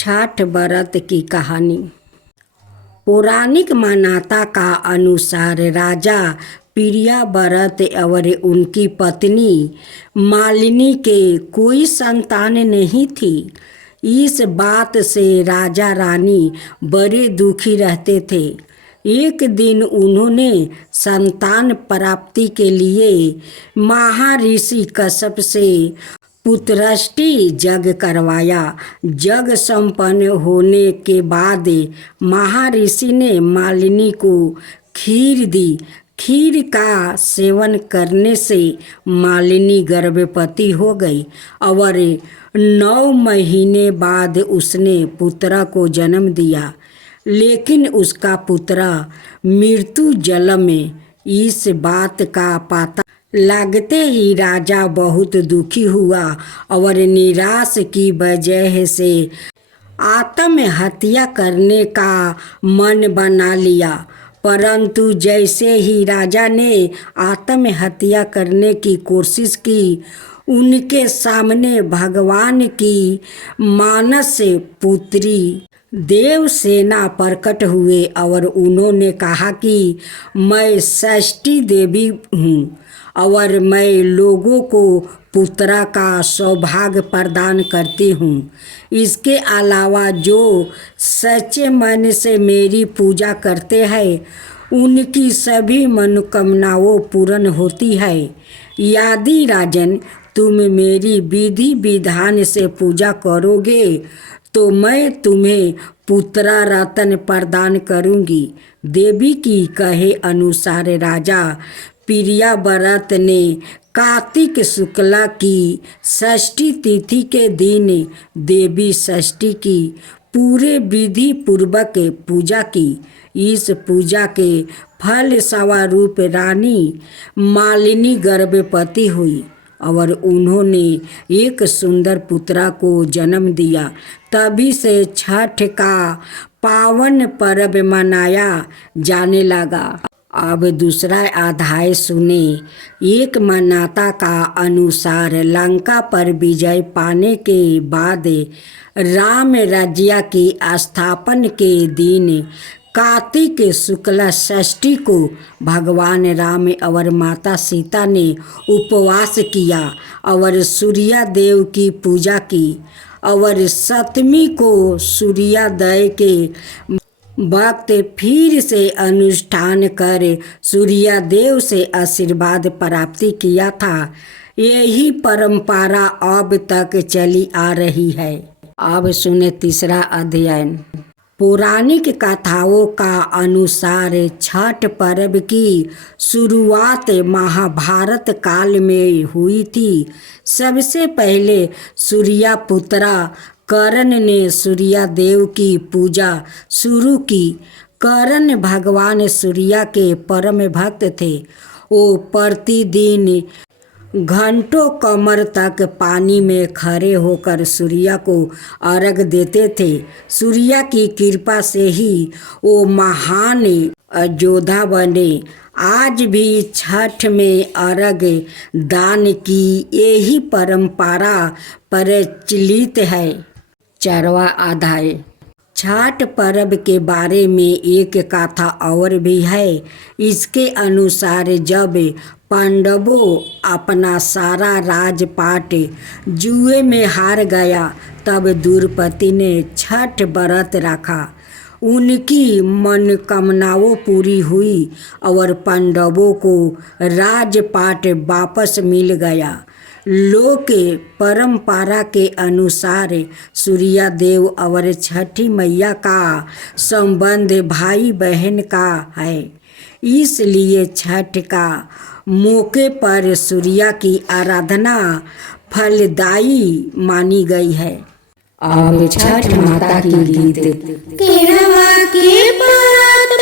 छठ व्रत की कहानी। पौराणिक मान्यता का अनुसार राजा प्रियव्रत और उनकी पत्नी मालिनी के कोई संतान नहीं थी। इस बात से राजा रानी बड़े दुखी रहते थे। एक दिन उन्होंने संतान प्राप्ति के लिए महर्षि कश्यप से पुत्रष्टि यज्ञ करवाया। यज्ञ संपन्न होने के बाद महर्षि ने मालिनी को खीर दी। खीर का सेवन करने से मालिनी गर्भवती हो गई और 9 महीने बाद उसने पुत्र को जन्म दिया, लेकिन उसका पुत्र मृत्यु जल में। इस बात का पता लगते ही राजा बहुत दुखी हुआ और निराश की वजह से आत्महत्या करने का मन बना लिया। परंतु जैसे ही राजा ने आत्महत्या करने की कोशिश की, उनके सामने भगवान की मानस पुत्री देवसेना प्रकट हुए और उन्होंने कहा कि मैं षष्ठी देवी हूँ और मैं लोगों को पुत्र का सौभाग्य प्रदान करती हूँ। इसके अलावा जो सच्चे मन से मेरी पूजा करते हैं, उनकी सभी मनोकामनाओं पूर्ण होती है। यदि राजन तुम मेरी विधि विधान से पूजा करोगे तो मैं तुम्हें पुत्र रत्न प्रदान करूंगी। देवी की कहे अनुसार राजा प्रियव्रत ने कार्तिक शुक्ला की षष्ठी तिथि के दिन देवी षष्ठी की पूरे विधि पूर्वक पूजा की। इस पूजा के फल स्वरूप रानी मालिनी गर्भवती हुई और उन्होंने एक सुंदर पुत्र को जन्म दिया। तभी से छठ का पावन पर्व मनाया जाने लगा। अब दूसरा अध्याय सुने। एक मान्यता का अनुसार लंका पर विजय पाने के बाद राम राज्य की स्थापना के दिन कार्तिक शुक्ल षष्ठी को भगवान राम और माता सीता ने उपवास किया और सूर्य देव की पूजा की और सप्तमी को सूर्योदय के वक्त फिर से अनुष्ठान कर सूर्यदेव से आशीर्वाद प्राप्ति किया था। यही परंपरा अब तक चली आ रही है। अब सुने तीसरा अध्याय। पौराणिक कथाओं का अनुसार छठ पर्व की शुरुआत महाभारत काल में हुई थी। सबसे पहले सूर्यपुत्र कर्ण ने सूर्यदेव की पूजा शुरू की। कर्ण भगवान सूर्य के परम भक्त थे। वो प्रतिदिन घंटों कमर तक पानी में खड़े होकर सूर्य को अर्घ देते थे। सूर्य की कृपा से ही वो महान योद्धा बने। आज भी छठ में अर्घ दान की यही परंपरा प्रचलित है। 4वां अध्याय। छठ पर्व के बारे में एक कथा और भी है। इसके अनुसार जब पांडवों अपना सारा राजपाट जुए में हार गया, तब द्रौपदी ने छठ व्रत रखा। उनकी मनोकामनाओं पूरी हुई और पांडवों को राजपाट वापस मिल गया। लोक परंपरा के अनुसार सूर्यदेव और छठी मैया का संबंध भाई बहन का है। इसलिए छठ का मौके पर सूर्य की आराधना फलदायी मानी गई है। अब छठ माता की गीत। केरवा के पात